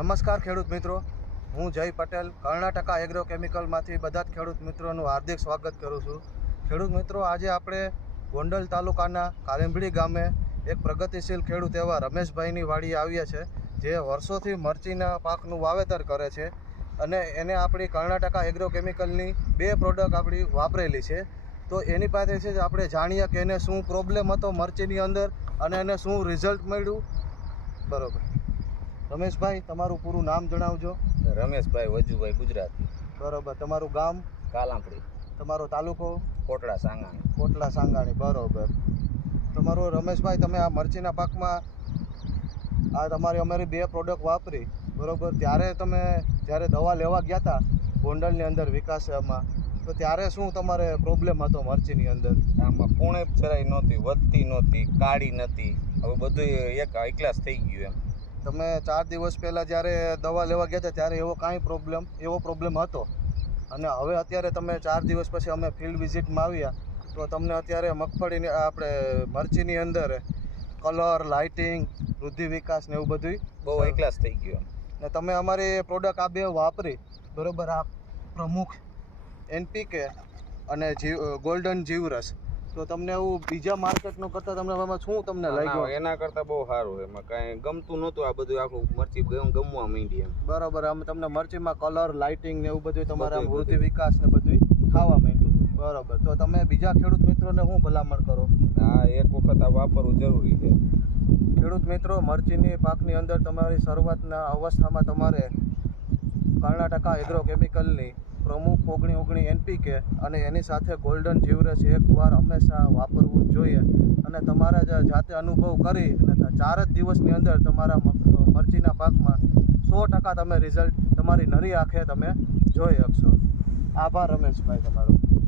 નમસ્કાર ખેડૂત મિત્રો. હું જય પટેલ, કર્ણાટકા એગ્રો કેમિકલમાંથી બધા જ ખેડૂત મિત્રોનું હાર્દિક સ્વાગત કરું છું. ખેડૂત મિત્રો, આજે આપણે ગોંડલ તાલુકાના કાલિંબડી ગામે એક પ્રગતિશીલ ખેડૂત એવા રમેશભાઈની વાડીએ આવ્યા છે જે વર્ષોથી મરચીના પાકનું વાવેતર કરે છે અને એને આપણી કર્ણાટકા એગ્રો કેમિકલની બે પ્રોડક્ટ આપણી વાપરેલી છે. તો એની પાસે છે જે આપણે જાણીએ કે એને શું પ્રોબ્લેમ હતો મરચીની અંદર અને એને શું રિઝલ્ટ મળ્યું? બરોબર. રમેશભાઈ તમારું પૂરું નામ જણાવજો. રમેશભાઈ વજુભાઈ ગુજરાતી. બરોબર. તમારું ગામ? કાલાંપડી. તમારો તાલુકો? કોટડા સાંગાણી. કોટલા સાંગાણી બરોબર. તમારો રમેશભાઈ તમે આ મરચીના પાકમાં આ તમારી અમારી બે પ્રોડક્ટ વાપરી બરોબર? ત્યારે તમે જ્યારે દવા લેવા ગયા હતા ગોંડલની અંદર વિકાસમાં તો ત્યારે શું તમારે પ્રોબ્લેમ હતો મરચીની અંદર? આમાં પૂણે જરાય નહોતી વધતી નહોતી કાળી નહોતી. હવે બધું એક એકલાસ થઈ ગયું એમ. તમે ચાર દિવસ પહેલાં જ્યારે દવા લેવા ગયા હતા ત્યારે એવો કાંઈ પ્રોબ્લેમ એવો પ્રોબ્લેમ હતો? અને હવે અત્યારે તમે ચાર દિવસ પછી અમે ફિલ્ડ વિઝિટમાં આવ્યા તો તમને અત્યારે મગફળીની આપણે મરચીની અંદર કલર લાઇટિંગ વૃદ્ધિ વિકાસ ને એવું બધું બહુ એકલાસ થઈ ગયું ને તમે અમારી પ્રોડક્ટ આ બે વાપરી બરોબર? આ પ્રમુખ એનપીકે અને જીવ ગોલ્ડન જીવરસ. તો તમને એવું બીજા માર્કેટનું કરતાં તમને આમાં શું તમને લાગ્યું? એના કરતાં બહુ સારું એમાં કાંઈ ગમતું નહોતું આ બધું આખું મરચી ગમ- ગમવા માંડી એમ. બરાબર આમ તમને મરચીમાં કલર લાઇટિંગ ને એવું બધું તમારા વૃદ્ધિ વિકાસ ને બધું ખાવા માંડ્યું. બરાબર તો તમે બીજા ખેડૂત મિત્રોને શું ભલામણ કરો? આ એક વખત આ વાપરવું જરૂરી છે. ખેડૂત મિત્રો મરચીની પાકની અંદર તમારી શરૂઆતના અવસ્થામાં તમારે કર્ણાટકા એગ્રો કેમિકલની પ્રમુખ ઓગણી ઓગણી એનપીકે અને એની સાથે ગોલ્ડન જીવરસ એકવાર હંમેશા વાપરવું જોઈએ. અને તમારા જ જાતે અનુભવ કરી અને ચાર જ દિવસની અંદર તમારા મરચીના પાકમાં સો ટકા તમે રિઝલ્ટ તમારી નરી આંખે તમે જોઈ શકશો. આભાર રમેશભાઈ તમારો.